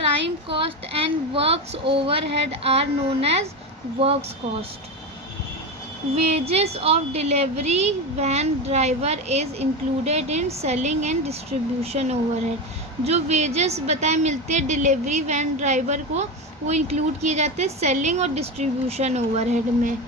prime cost and works overhead are known as works cost. Wages of delivery van driver is included in selling and distribution overhead। जो wages बताए मिलते हैं delivery van driver को, वो include किए जाते हैं सेलिंग और डिस्ट्रीब्यूशन ओवरहेड में।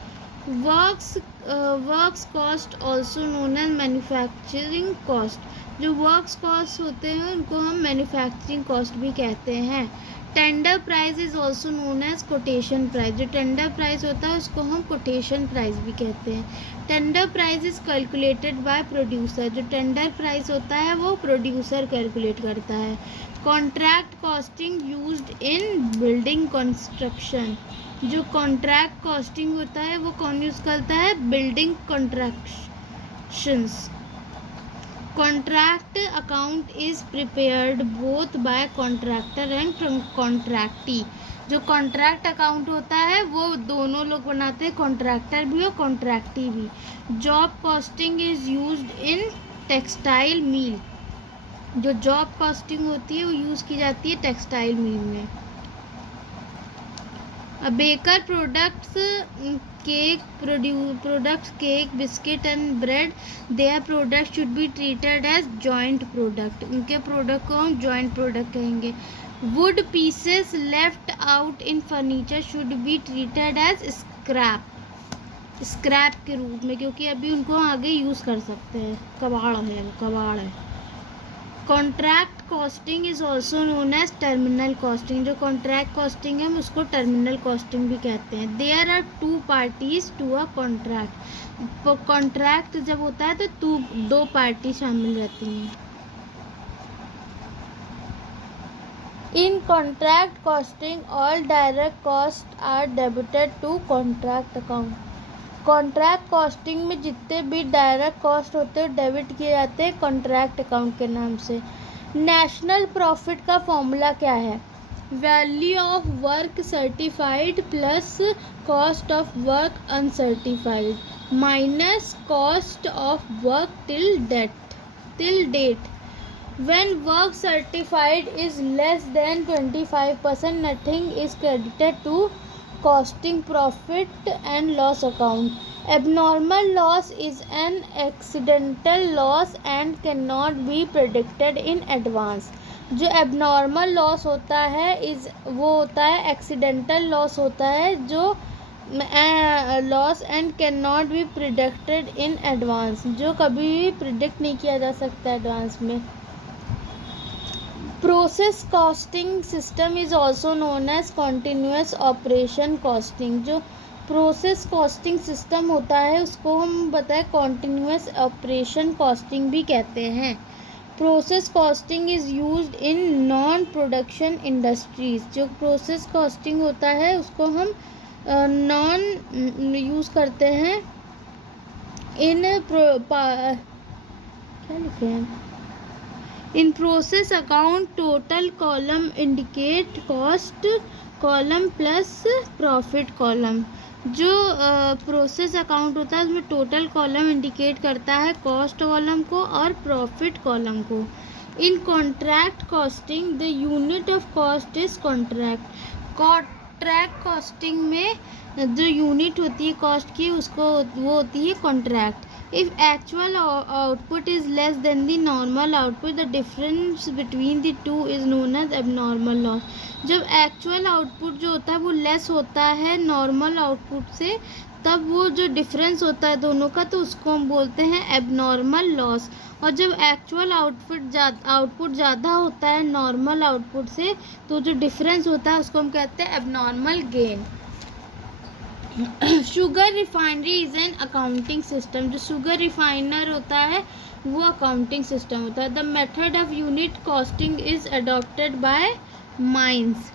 Works cost also known as manufacturing cost. जो वर्क्स कॉस्ट होते हैं उनको हम मैन्युफैक्चरिंग कॉस्ट भी कहते हैं। Tender price is also known as quotation price. जो टेंडर प्राइस होता है उसको हम कोटेशन प्राइस भी कहते हैं। Tender price is calculated by producer. जो टेंडर प्राइस होता है वो प्रोड्यूसर कैलकुलेट करता है। Contract costing used in building construction. जो कॉन्ट्रैक्ट कॉस्टिंग होता है वो कौन यूज़ करता है? Building constructions. Contract account is prepared both by contractor and contractee। जो कॉन्ट्रैक्ट अकाउंट होता है वो दोनों लोग बनाते हैं, कॉन्ट्रैक्टर भी और कॉन्ट्रैक्टी भी। Job costing is used in textile mill. जो जॉब कॉस्टिंग होती है वो यूज़ की जाती है टेक्सटाइल मिल में। Baker products cake biscuit and bread, their product should be treated as joint product. उनके प्रोडक्ट को हम जॉइंट प्रोडक्ट कहेंगे। Wood pieces left out in furniture should be treated as scrap के रूप में, क्योंकि अभी उनको आगे यूज़ कर सकते हैं। कबाड़ है। Contract costing is also known as terminal costing. जो कॉन्ट्रैक्ट कॉस्टिंग है हम उसको टर्मिनल कॉस्टिंग भी कहते हैं। There are two parties to a contract. Contract जब होता है तो दो पार्टी शामिल रहती हैं। In contract costing all direct cost are debited to contract account. Contract costing में जितने भी डायरेक्ट कॉस्ट होते हैं डेबिट किए जाते हैं कॉन्ट्रैक्ट अकाउंट के नाम से। नेशनल प्रॉफिट का फॉर्मूला क्या है? Value of work certified plus cost of work uncertified minus cost of work till date. When work certified is less than 25%, nothing is credited to costing profit and loss account. Abnormal loss is an accidental loss and cannot be predicted in advance। जो abnormal loss होता है वो होता है accidental loss होता है, जो loss and cannot be predicted in advance, जो कभी भी predict नहीं किया जा सकता एडवांस में। Process costing system is also known as continuous operation costing. जो प्रोसेस कॉस्टिंग सिस्टम होता है उसको हम बताएं कॉन्टिन्यूस ऑपरेशन कॉस्टिंग भी कहते हैं। Process costing is used in non production industries. जो प्रोसेस कॉस्टिंग होता है उसको हम नॉन यूज़ करते हैं इन क्या लिखे हैं? In process account, total column indicate cost column plus profit column। जो प्रोसेस अकाउंट होता है उसमें टोटल कॉलम इंडिकेट करता है कॉस्ट कॉलम को और प्रॉफिट कॉलम को। इन contract costing the unit of cost is contract. Contract costing में जो यूनिट होती है कॉस्ट की वो होती है contract. If actual output is less than the normal output, the difference between the two is known as abnormal loss। जब actual output जो होता है वो less होता है normal output से, तब वो जो difference होता है दोनों का तो उसको हम बोलते हैं abnormal loss। और जब actual output ज़्यादा होता है normal output से, तो जो difference होता है उसको हम कहते हैं abnormal gain। Sugar refinery is an accounting system. जो शुगर रिफाइनर होता है वो अकाउंटिंग सिस्टम होता है। The method of unit costing is adopted by mines.